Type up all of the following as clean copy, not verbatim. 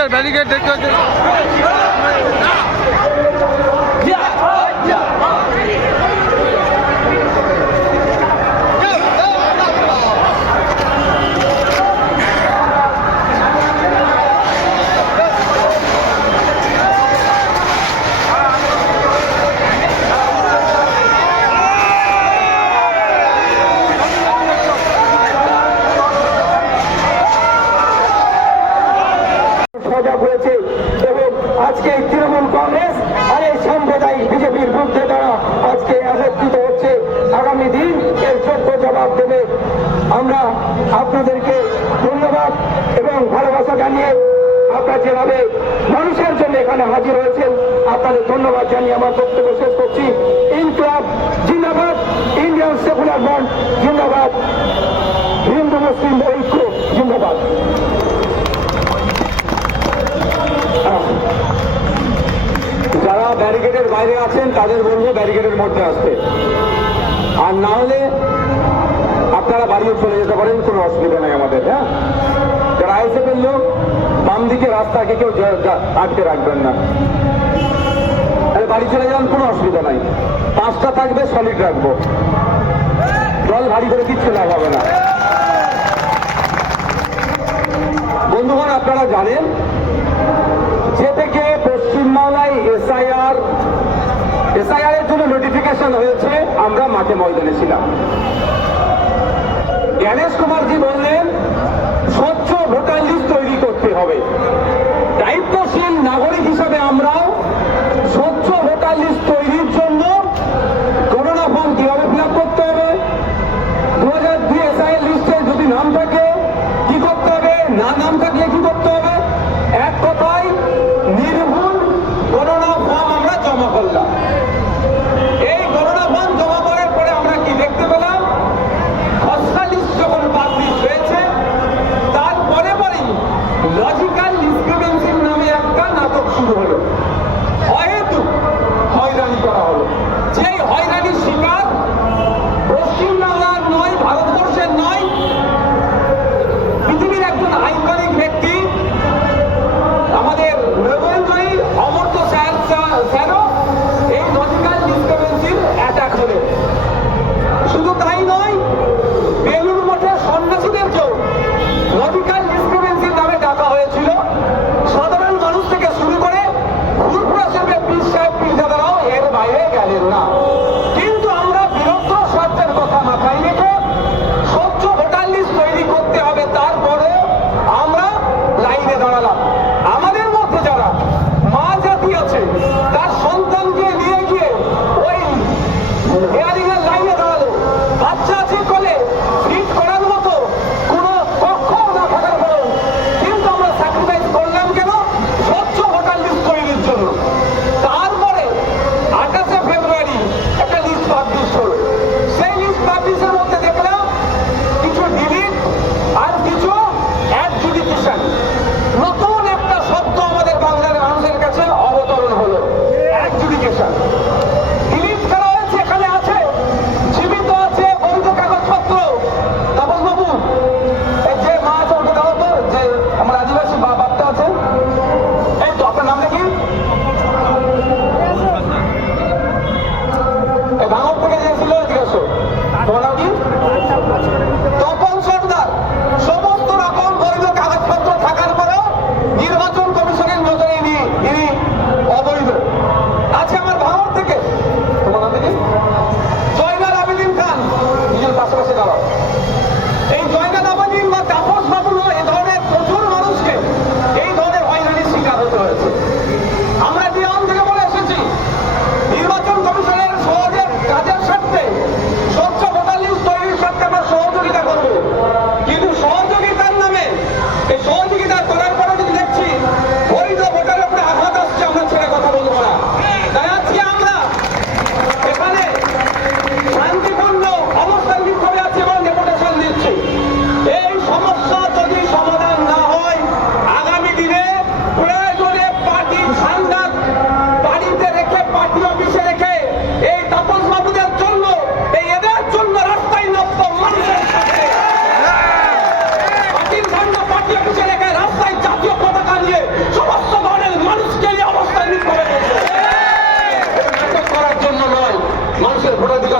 পুলিশের ব্যারিকেড দেখতে হচ্ছে। সজাগ হয়েছে এবং আজকে তৃণমূল কংগ্রেস আর এই সাম্প্রদায়িক বিজেপির বিরুদ্ধে তারা আজকে একত্রিত হচ্ছে। আগামী দিন এর যোগ্য জবাব দেবে। আমরা আপনাদেরকে ধন্যবাদ এবং ভালোবাসা জানিয়ে আপনারা যেভাবে মানুষের জন্য এখানে হাজির হয়েছেন আপনাদের ধন্যবাদ জানিয়ে আমার বক্তব্য শেষ করছি। ইনকিলাব জিন্দাবাদ, ইন্ডিয়ান সেকুলার ফ্রন্ট জিন্দাবাদ, হিন্দু মুসলিম ঐক্য জিন্দাবাদ। যারা ব্যারিকেডের বাইরে আছেন তাদের বলবো ব্যারিকেডের মধ্যে আসতে, আর না হলে আপনারা বাড়িও চলে যেতে পারেন, কোনো অসুবিধা নেই আমাদের। হ্যাঁ, যারা আইএসএফের লোক বাম দিকে রাস্তাকে কেউ আটকে রাখবেন না, তাহলে বাড়ি চলে যান, কোনো অসুবিধা নাই। 5টা থাকবে, সলিড রাখবো, জল ভারী করে কিচ্ছু লাভ হবে না। বন্ধুগণ, আপনারা জানেন যে থেকে পশ্চিমবাংলায় এসআইআর এর জন্য নোটিফিকেশন হয়েছে, আমরা মাঠে ময়দানে ছিলাম। জ্ঞানেশ কুমারজি বললেন স্বচ্ছ ভোটার লিস্ট তৈরি করতে হবে। দায়িত্বশীল নাগরিক হিসাবে আমরাও স্বচ্ছ ভোটার লিস্ট তৈরির জন্য করোনা ফর্ম কিভাবে ফিল আপ করতে হবে, 2002 এসআইআর লিস্টে যদি নাম থাকে কি করতে হবে, না নাম থাকলে কি করতে হবে, এক কথায় নির্ভুল করোনা ফর্ম আমরা জমা করলাম। এই করোনা ফর্ম জমা করার পরে আমরা কি দেখতে পেলাম, খসড়া লিস্ট যখন পাবলিশ হয়েছে তারপরে পরেই লজিক্যাল ডিসক্রিমিনেন্সির নামে একটা নাটক শুরু হলো।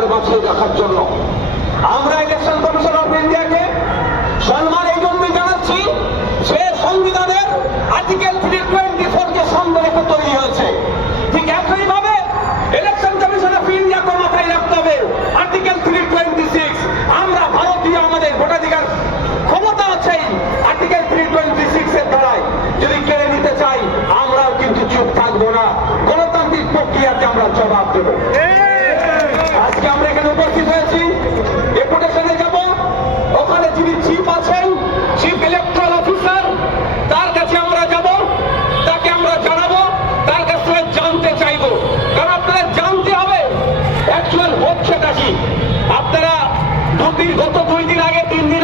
অধিকার বাঁচিয়ে রাখার জন্য। আমরা ইলেকশন কমিশন অফ ইন্ডিয়াকে সম্মান এই জন্যই জানাচ্ছি, সে সংবিধানের আর্টিকেল 324 কে সামনে রেখে তৈরি হয়েছে। ঠিক একইভাবে ইলেকশন কমিশন অফ ইন্ডিয়াকে মাথায় রাখতে হবে আর্টিকেল 326। আমরা ভারতীয়, আমাদের ভোটাধিকার ক্ষমতা আছে আর্টিকেল 326 এর দ্বারাই। যদি কেড়ে নিতে চাই আমরাও কিন্তু চুপ থাকবো না, গণতান্ত্রিক প্রক্রিয়াতে আমরা জবাব দেব। আজকে আমরা এখানে উপস্থিত হয়েছি, ডেপুটেশনে যাব, ওখানে যিনি চিফ আছেন, চিফ ইলেকট্রাল অফিসার, তার কাছে আমরা যাব, তাকে আমরা জানাবো, তার কাছ থেকে জানতে চাইবো। কারণ আপনারা জানতে হবে অ্যাকচুয়াল হচ্ছেটা কি। আপনারা গত 2 দিন আগে 3 দিন